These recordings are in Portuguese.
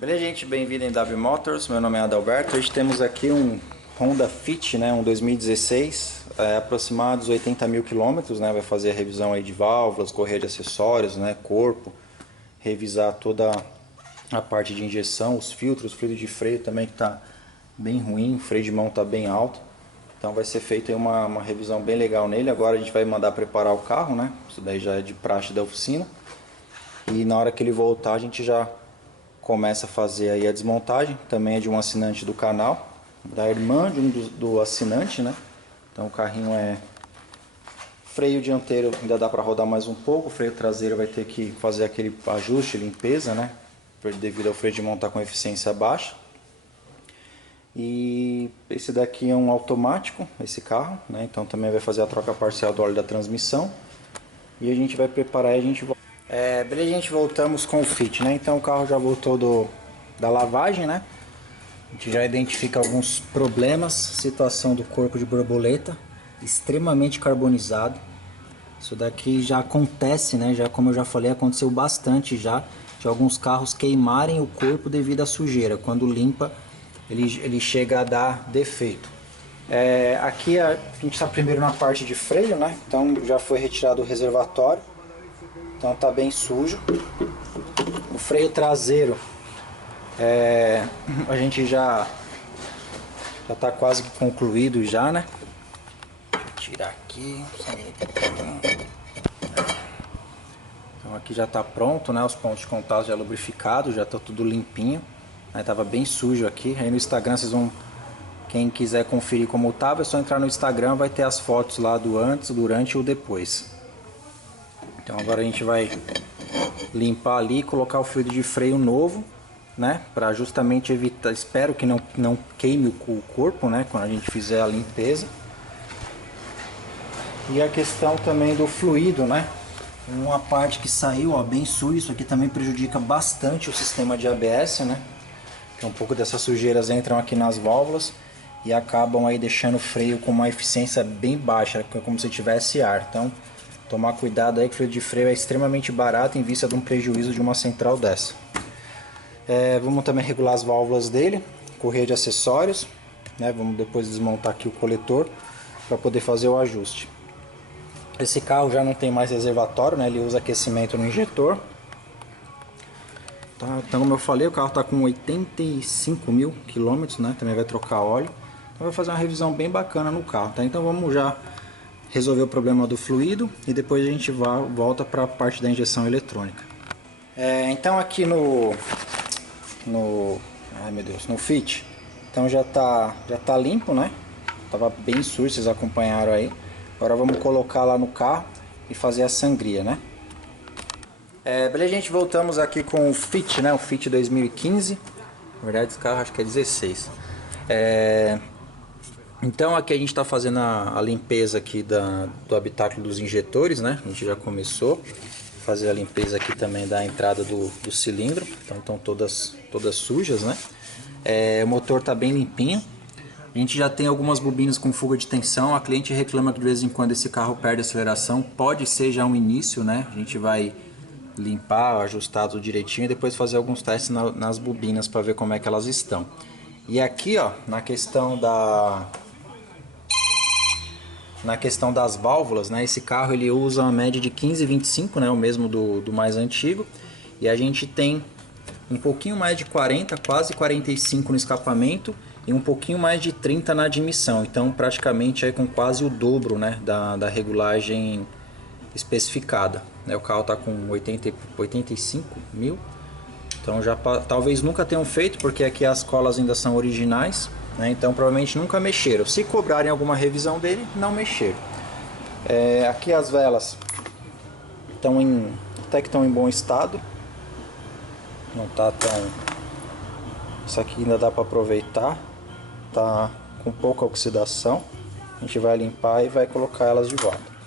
Beleza, gente? Bem-vindo em W Motors. Meu nome é Adalberto. Hoje temos aqui um Honda Fit, né? Um 2016, aproximados 80 mil quilômetros, né? Vai fazer a revisão aí de válvulas, correia de acessórios, né? Corpo, revisar toda a parte de injeção, os filtros, o fluido de freio também que tá bem ruim, o freio de mão tá bem alto. Então vai ser feita uma revisão bem legal nele. Agora a gente vai mandar preparar o carro, né? Isso daí já é de praxe da oficina. E na hora que ele voltar a gente já começa a fazer aí a desmontagem. Também é de um assinante do canal, da irmã de do assinante, né? Então o carrinho freio dianteiro ainda dá para rodar mais um pouco, o freio traseiro vai ter que fazer aquele ajuste, limpeza, né? Devido ao freio de mão estar com eficiência baixa. E esse daqui é um automático, esse carro, né? Então também vai fazer a troca parcial do óleo da transmissão. E a gente vai preparar e a gente volta. Beleza, gente, voltamos com o Fit, né? Então o carro já voltou da lavagem, né? A gente já identifica alguns problemas. Situação do corpo de borboleta, extremamente carbonizado. Isso daqui já acontece, né? Já, como eu já falei, aconteceu bastante já de alguns carros queimarem o corpo devido à sujeira. Quando limpa, ele chega a dar defeito. Aqui a gente está primeiro na parte de freio, né? Então já foi retirado o reservatório. Então tá bem sujo. O freio traseiro a gente já tá quase que concluído já, né? Deixa eu tirar aqui. Então aqui já tá pronto, né? Os pontos de contato já lubrificados, já tá tudo limpinho. Aí tava bem sujo aqui. Aí no Instagram vocês vão, quem quiser conferir como tava, é só entrar no Instagram, vai ter as fotos lá do antes, durante e o depois. Então agora a gente vai limpar ali e colocar o fluido de freio novo, né? Para justamente evitar, espero que não queime o corpo, né? Quando a gente fizer a limpeza. E a questão também do fluido, né? Uma parte que saiu, ó, bem sujo, isso aqui também prejudica bastante o sistema de ABS, né? Que um pouco dessas sujeiras entram aqui nas válvulas e acabam aí deixando o freio com uma eficiência bem baixa, como se tivesse ar. Então, tomar cuidado aí que o fluido de freio é extremamente barato em vista de um prejuízo de uma central dessa. Vamos também regular as válvulas dele, correia de acessórios, né? Vamos depois desmontar aqui o coletor para poder fazer o ajuste. Esse carro já não tem mais reservatório, né? Ele usa aquecimento no injetor. Tá, então, como eu falei, o carro está com 85 mil quilômetros, né? Também vai trocar óleo. Então vai fazer uma revisão bem bacana no carro, tá? Então vamos já resolver o problema do fluido e depois a gente volta para a parte da injeção eletrônica. Então aqui no Fit, então já tá limpo, né? Tava bem sujo, vocês acompanharam aí. Agora vamos colocar lá no carro e fazer a sangria, né? Beleza, gente, voltamos aqui com o Fit, né? O Fit 2015. Na verdade esse carro acho que é 16. Então aqui a gente está fazendo a limpeza aqui do habitáculo dos injetores, né? A gente já começou a fazer a limpeza aqui também da entrada do cilindro. Então estão todas sujas, né? O motor está bem limpinho. A gente já tem algumas bobinas com fuga de tensão. A cliente reclama que de vez em quando esse carro perde aceleração. Pode ser já um início, né? A gente vai limpar, ajustar tudo direitinho e depois fazer alguns testes nas bobinas para ver como é que elas estão. E aqui, ó, na questão das válvulas, né? Esse carro ele usa uma média de 15,25, né? O mesmo do mais antigo. E a gente tem um pouquinho mais de 40, quase 45 no escapamento e um pouquinho mais de 30 na admissão. Então praticamente aí com quase o dobro, né? Da regulagem especificada, né? O carro está com 85 mil. Então já talvez nunca tenham feito, porque aqui as colas ainda são originais, né? Então provavelmente nunca mexeram. Se cobrarem alguma revisão dele, não mexeram. Aqui as velas até que estão em bom estado. Não tá tão... Isso aqui ainda dá para aproveitar. Tá com pouca oxidação. A gente vai limpar e vai colocar elas de volta.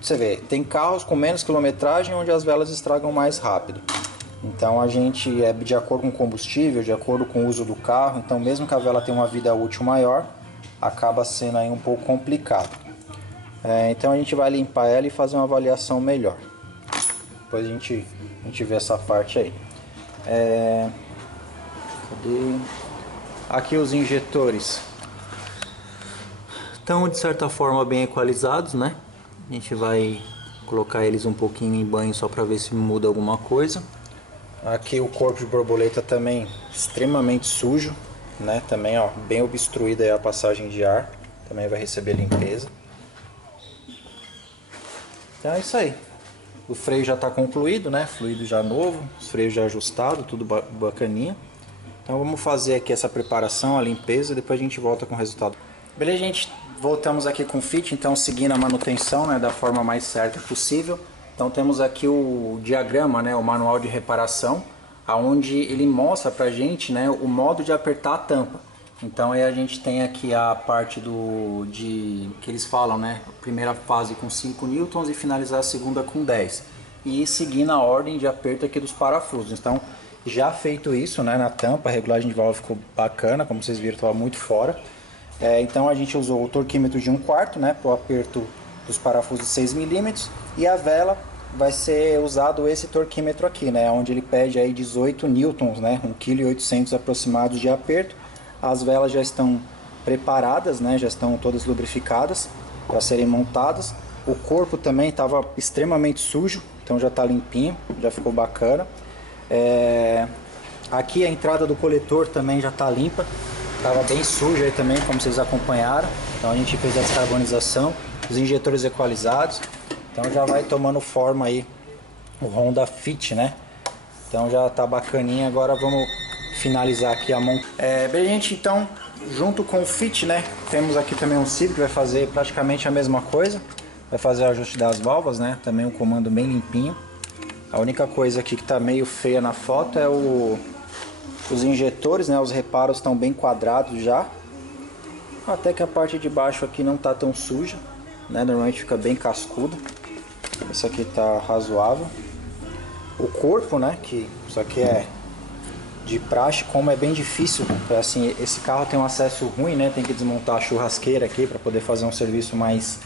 Você vê, tem carros com menos quilometragem onde as velas estragam mais rápido. Então a gente de acordo com o combustível, de acordo com o uso do carro. Então mesmo que a vela tenha uma vida útil maior, acaba sendo aí um pouco complicado. Então a gente vai limpar ela e fazer uma avaliação melhor. Depois a gente vê essa parte aí. Cadê? Aqui os injetores estão de certa forma bem equalizados, né? A gente vai colocar eles um pouquinho em banho só para ver se muda alguma coisa. Aqui o corpo de borboleta também extremamente sujo, né? Também, ó, bem obstruída aí a passagem de ar. Também vai receber limpeza. Então é isso aí. O freio já está concluído, né? Fluido já novo, os freios já ajustados, tudo bacaninha. Então vamos fazer aqui essa preparação, a limpeza e depois a gente volta com o resultado. Beleza, gente? Voltamos aqui com o Fit, então seguindo a manutenção, né, da forma mais certa possível. Então temos aqui o diagrama, né, o manual de reparação, aonde ele mostra pra gente, né, o modo de apertar a tampa. Então aí a gente tem aqui a parte que eles falam, né, primeira fase com 5 newtons e finalizar a segunda com 10. E seguindo a ordem de aperto aqui dos parafusos. Então já feito isso, né, na tampa, a regulagem de válvula ficou bacana, como vocês viram, estava muito fora. Então a gente usou o torquímetro de 1/4, né, para o aperto dos parafusos 6 mm, e a vela vai ser usado esse torquímetro aqui, né, onde ele pede aí 18 newtons, né, 1,8 kg aproximados de aperto. As velas já estão preparadas, né, já estão todas lubrificadas para serem montadas. O corpo também estava extremamente sujo, então já está limpinho, já ficou bacana. Aqui a entrada do coletor também já está limpa. Estava bem sujo aí também, como vocês acompanharam. Então a gente fez a descarbonização, os injetores equalizados. Então já vai tomando forma aí o Honda Fit, né? Então já tá bacaninha. Agora vamos finalizar aqui a mão. Bem, gente, então junto com o Fit, né? Temos aqui também um Civic que vai fazer praticamente a mesma coisa. Vai fazer o ajuste das válvulas, né? Também um comando bem limpinho. A única coisa aqui que tá meio feia na foto é os injetores, né? Os reparos estão bem quadrados já. Até que a parte de baixo aqui não tá tão suja, né? Normalmente fica bem cascudo. Esse aqui tá razoável. O corpo, né? Que isso aqui é de praxe, como é bem difícil, assim, esse carro tem um acesso ruim, né? Tem que desmontar a churrasqueira aqui para poder fazer um serviço mais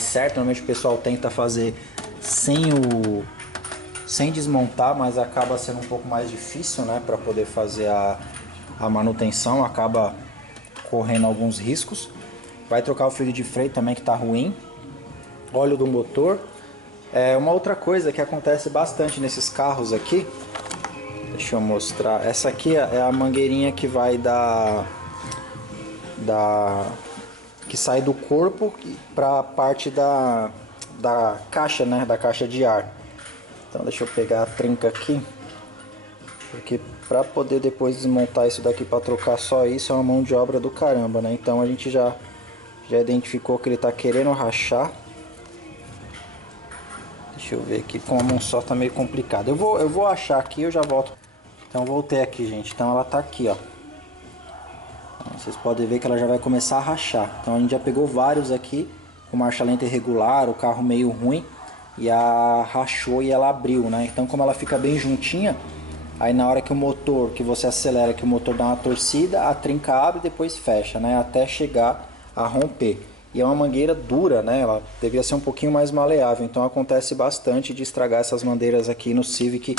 certo. Normalmente o pessoal tenta fazer sem desmontar, mas acaba sendo um pouco mais difícil, né, para poder fazer a manutenção, acaba correndo alguns riscos. Vai trocar o fluido de freio também, que está ruim. Óleo do motor. Uma outra coisa que acontece bastante nesses carros aqui, deixa eu mostrar, essa aqui é a mangueirinha que vai que sai do corpo para a parte da caixa, né, da caixa de ar. Então deixa eu pegar a trinca aqui, porque para poder depois desmontar isso daqui para trocar só isso é uma mão de obra do caramba, né? Então a gente já identificou que ele está querendo rachar. Deixa eu ver aqui, com a mão só tá meio complicado. Eu vou achar aqui, eu já volto. Então voltei aqui, gente. Então ela tá aqui, ó. Vocês podem ver que ela já vai começar a rachar. Então a gente já pegou vários aqui com marcha lenta irregular, o carro meio ruim, e rachou e ela abriu, né? Então como ela fica bem juntinha, aí na hora que que você acelera, que o motor dá uma torcida, a trinca abre e depois fecha, né? Até chegar a romper. E é uma mangueira dura, né? Ela deveria ser um pouquinho mais maleável, então acontece bastante de estragar essas mangueiras aqui no Civic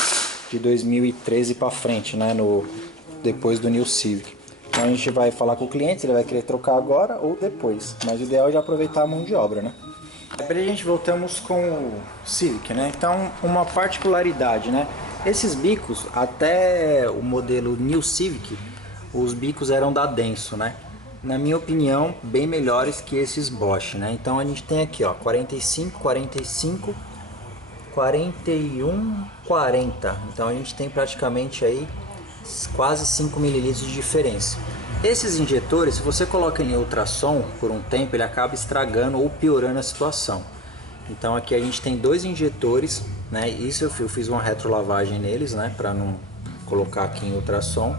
de 2013 para frente, né? Depois do New Civic. Então a gente vai falar com o cliente se ele vai querer trocar agora ou depois, mas o ideal é já aproveitar a mão de obra, né? Agora a gente voltamos com o Civic, né? Então uma particularidade, né? Esses bicos, até o modelo New Civic, os bicos eram da Denso, né? Na minha opinião, bem melhores que esses Bosch, né? Então a gente tem aqui, ó, 45, 45, 41, 40. Então a gente tem praticamente aí quase 5 ml de diferença. Esses injetores, se você coloca em ultrassom por um tempo, ele acaba estragando ou piorando a situação. Então aqui a gente tem dois injetores, né? Isso eu fiz uma retrolavagem neles, né? Para não colocar aqui em ultrassom.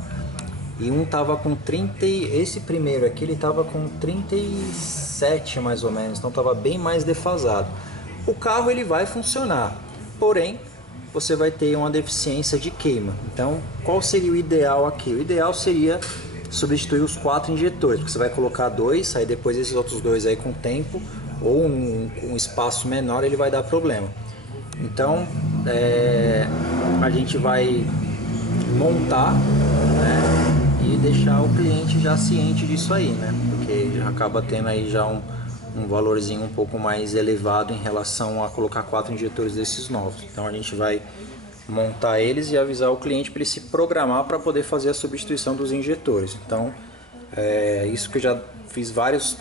E um tava com 30, esse primeiro aqui ele tava com 37 mais ou menos, então tava bem mais defasado. O carro ele vai funcionar, porém você vai ter uma deficiência de queima. Então qual seria o ideal aqui? O ideal seria substituir os 4 injetores, porque você vai colocar 2, aí depois esses outros 2 aí com o tempo ou um espaço menor ele vai dar problema. Então a gente vai montar, né, e deixar o cliente já ciente disso aí, né, porque já acaba tendo aí já um valorzinho um pouco mais elevado em relação a colocar 4 injetores desses novos. Então a gente vai montar eles e avisar o cliente para ele se programar para poder fazer a substituição dos injetores. Então isso que eu já fiz várias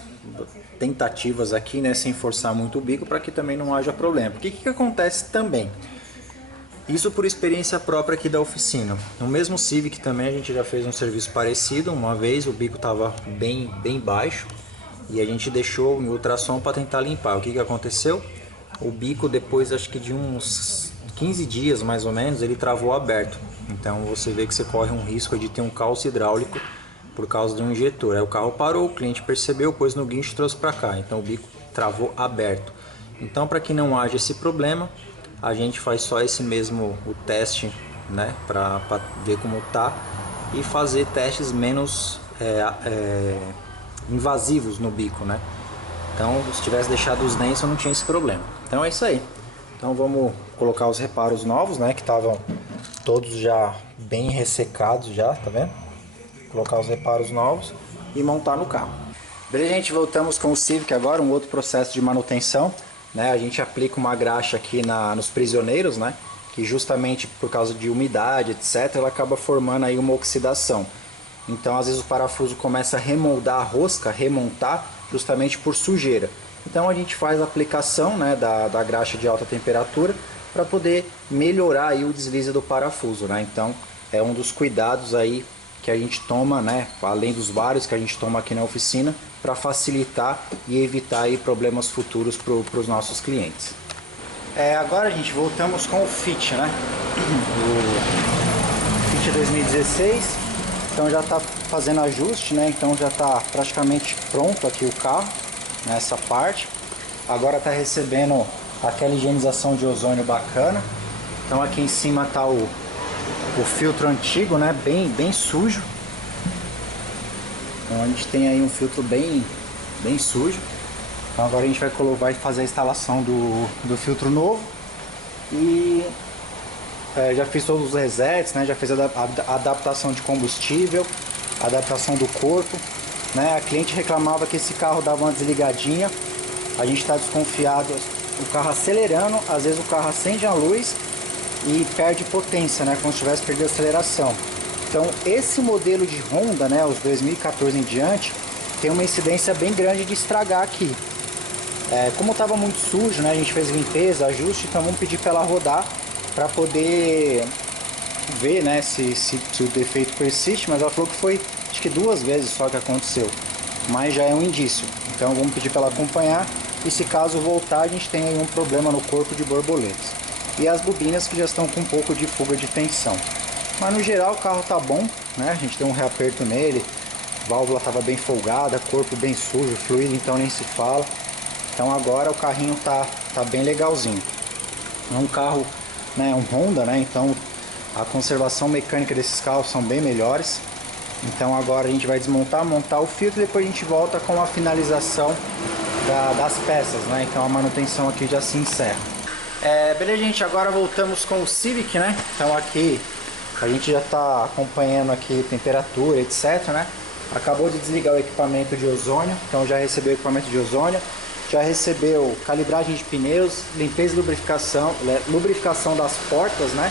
tentativas aqui, né, sem forçar muito o bico, para que também não haja problema. Porque o que acontece também? Isso por experiência própria aqui da oficina. No mesmo Civic também a gente já fez um serviço parecido. Uma vez o bico estava bem baixo e a gente deixou em ultrassom para tentar limpar. O que aconteceu? O bico, depois acho que de uns 15 dias mais ou menos, ele travou aberto. Então você vê que você corre um risco de ter um calço hidráulico por causa de um injetor. Aí o carro parou, o cliente percebeu, pôs no guincho e trouxe para cá. Então o bico travou aberto. Então, para que não haja esse problema, a gente faz só esse mesmo o teste, né, para ver como tá, e fazer testes menos invasivos no bico, né? Então, se tivesse deixado os dentes, eu não tinha esse problema. Então é isso aí. Então vamos colocar os reparos novos, né, que estavam todos já bem ressecados já, tá vendo? Colocar os reparos novos e montar no carro. Beleza, gente, voltamos com o Civic agora, um outro processo de manutenção, né? A gente aplica uma graxa aqui nos prisioneiros, né, que justamente por causa de umidade, etc, ela acaba formando aí uma oxidação. Então às vezes o parafuso começa a remoldar a rosca, remontar, justamente por sujeira. Então a gente faz a aplicação, né, da graxa de alta temperatura para poder melhorar aí o deslize do parafuso, né? Então é um dos cuidados aí que a gente toma, né, além dos vários que a gente toma aqui na oficina, para facilitar e evitar aí problemas futuros para os nossos clientes. Agora, gente, voltamos com o Fit, né? O Fit 2016. Então já está fazendo ajuste, né? Então já está praticamente pronto aqui o carro, nessa parte. Agora está recebendo aquela higienização de ozônio bacana. Então aqui em cima está o filtro antigo, né? Bem sujo. Então a gente tem aí um filtro bem sujo. Então agora a gente vai fazer a instalação do filtro novo. E já fiz todos os resets, né? Já fiz a adaptação de combustível, adaptação do corpo, né? A cliente reclamava que esse carro dava uma desligadinha. A gente está desconfiado, o carro acelerando, às vezes o carro acende a luz e perde potência, né? Como se tivesse perdido a aceleração. Então esse modelo de Honda, né, os 2014 em diante, tem uma incidência bem grande de estragar aqui. Como estava muito sujo, né, a gente fez limpeza, ajuste, então vamos pedir para ela rodar para poder ver, né, se o defeito persiste, mas ela falou que foi acho que 2 vezes só que aconteceu, mas já é um indício. Então vamos pedir para ela acompanhar e se caso voltar a gente tem aí um problema no corpo de borboletas. E as bobinas que já estão com um pouco de fuga de tensão. Mas no geral o carro tá bom, né? A gente tem um reaperto nele, válvula estava bem folgada, corpo bem sujo, fluido então nem se fala. Então agora o carrinho tá bem legalzinho. É um carro, né, um Honda, né? Então a conservação mecânica desses carros são bem melhores. Então agora a gente vai desmontar, montar o filtro e depois a gente volta com a finalização das peças, né? Então a manutenção aqui já se encerra. Beleza, gente, agora voltamos com o Civic, né? Então aqui a gente já está acompanhando aqui temperatura, etc, né? Acabou de desligar o equipamento de ozônio, então já recebeu o equipamento de ozônio, já recebeu calibragem de pneus, limpeza e lubrificação das portas, né?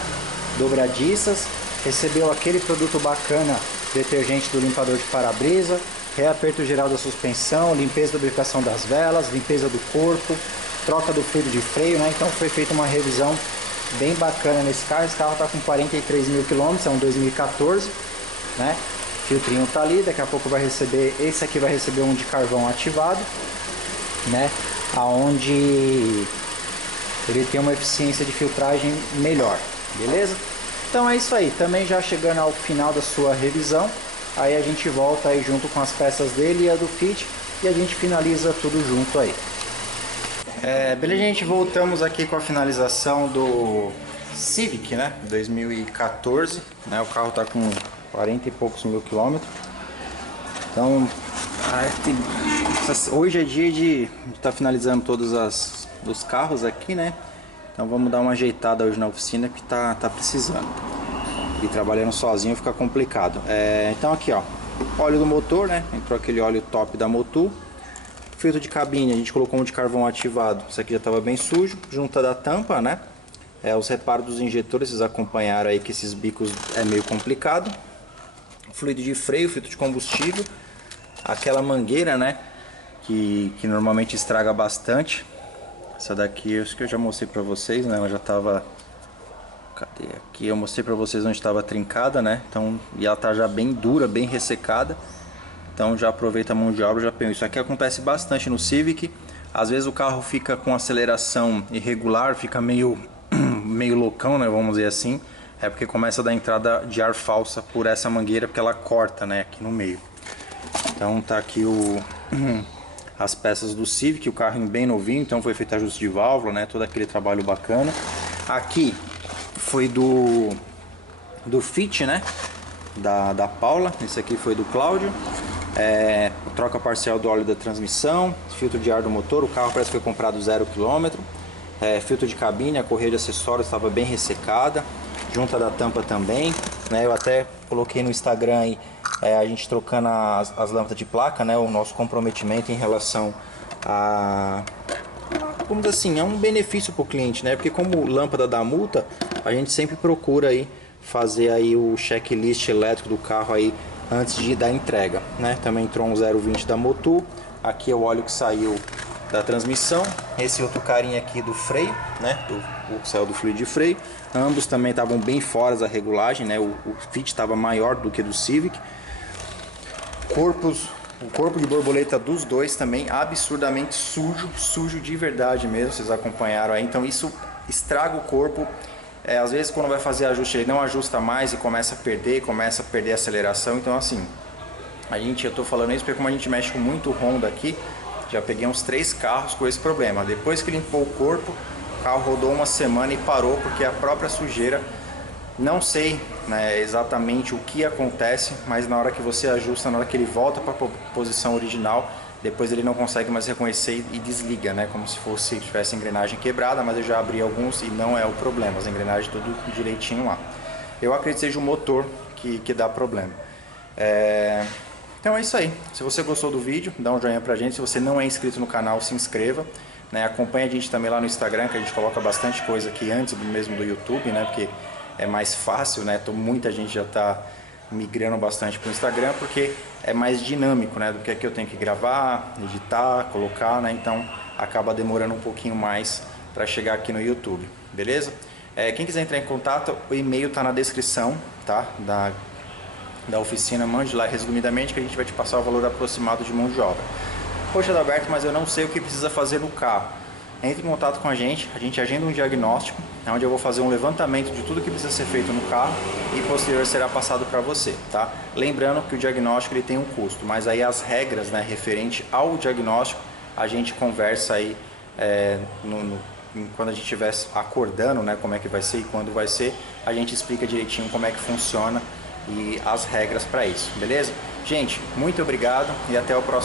Dobradiças, recebeu aquele produto bacana, detergente do limpador de para-brisa, reaperto geral da suspensão, limpeza e lubrificação das velas, limpeza do corpo, troca do fluido de freio, né? Então foi feita uma revisão bem bacana nesse carro. Esse carro está com 43 mil quilômetros, é um 2014, né? Filtrinho tá ali, daqui a pouco vai receber, esse aqui vai receber um de carvão ativado, né? Aonde ele tem uma eficiência de filtragem melhor, beleza? Então é isso aí, também já chegando ao final da sua revisão, aí a gente volta aí junto com as peças dele e a do Fit e a gente finaliza tudo junto aí. Beleza, gente, voltamos aqui com a finalização do Civic, né, 2014, né, o carro tá com 40 e poucos mil quilômetros. Então, hoje é dia de estar finalizando todos os carros aqui, né, então vamos dar uma ajeitada hoje na oficina que tá precisando. E trabalhando sozinho fica complicado. Então aqui, ó, óleo do motor, né? Entrou aquele óleo top da Motul. Filtro de cabine, a gente colocou um de carvão ativado. Isso aqui já estava bem sujo. Junta da tampa, né? Os reparos dos injetores, vocês acompanharam aí que esses bicos é meio complicado. Fluido de freio, filtro de combustível. Aquela mangueira, né? Que normalmente estraga bastante. Essa daqui, eu acho que eu já mostrei pra vocês, né? Ela já tava... Cadê? Aqui eu mostrei pra vocês onde estava trincada, né? Então, e ela tá já bem dura, bem ressecada. Então já aproveita a mão de obra, já pegou. Isso aqui acontece bastante no Civic. Às vezes o carro fica com aceleração irregular, fica meio loucão, né, vamos dizer assim. É porque começa a dar entrada de ar falsa por essa mangueira, porque ela corta, né, aqui no meio. Então tá aqui as peças do Civic, o carro bem novinho, então foi feito ajuste de válvula, né, todo aquele trabalho bacana. Aqui foi do Fit, né, da Paula. Esse aqui foi do Cláudio. Troca parcial do óleo da transmissão, filtro de ar do motor, o carro parece que foi comprado 0 km. Filtro de cabine, a correia de acessórios estava bem ressecada, junta da tampa também, né? Eu até coloquei no Instagram aí, a gente trocando as lâmpadas de placa, né? O nosso comprometimento em relação a, vamos dizer assim, é um benefício para o cliente, né? Porque como lâmpada da multa, a gente sempre procura aí fazer aí o checklist elétrico do carro aí antes da entrega, né? Também entrou um 0,20 da Motul. Aqui é o óleo que saiu da transmissão. Esse outro carinha aqui do freio, né? O que saiu do fluido de freio. Ambos também estavam bem fora da regulagem, né? O Fit estava maior do que do Civic. O corpo de borboleta dos dois também absurdamente sujo de verdade mesmo. Vocês acompanharam aí. Então isso estraga o corpo. Às vezes quando vai fazer ajuste ele não ajusta mais e começa a perder a aceleração. Então assim, eu tô falando isso porque como a gente mexe com muito Honda aqui, já peguei uns 3 carros com esse problema. Depois que limpou o corpo, o carro rodou uma semana e parou porque a própria sujeira, não sei, né, exatamente o que acontece, mas na hora que você ajusta, na hora que ele volta para a posição original, depois ele não consegue mais reconhecer e desliga, né? Como se tivesse engrenagem quebrada, mas eu já abri alguns e não é o problema, as engrenagens tudo direitinho lá. Eu acredito que seja o motor que dá problema. Então é isso aí. Se você gostou do vídeo, dá um joinha pra gente. Se você não é inscrito no canal, se inscreva, né? Acompanhe a gente também lá no Instagram, que a gente coloca bastante coisa aqui antes mesmo do YouTube, né? Porque é mais fácil, né? Muita gente já tá migrando bastante para o Instagram porque é mais dinâmico, né, do que aqui eu tenho que gravar, editar, colocar, né, então acaba demorando um pouquinho mais para chegar aqui no YouTube, beleza? Quem quiser entrar em contato, o e-mail tá na descrição, tá, da oficina, mande lá resumidamente que a gente vai te passar o valor aproximado de mão de obra. Poxa, Adalberto, mas eu não sei o que precisa fazer no carro. Entre em contato com a gente agenda um diagnóstico, onde eu vou fazer um levantamento de tudo que precisa ser feito no carro e posterior será passado para você, tá? Lembrando que o diagnóstico ele tem um custo, mas aí as regras, né, referente ao diagnóstico, a gente conversa aí quando a gente estiver acordando, né, como é que vai ser e quando vai ser, a gente explica direitinho como é que funciona e as regras para isso, beleza? Gente, muito obrigado e até o próximo.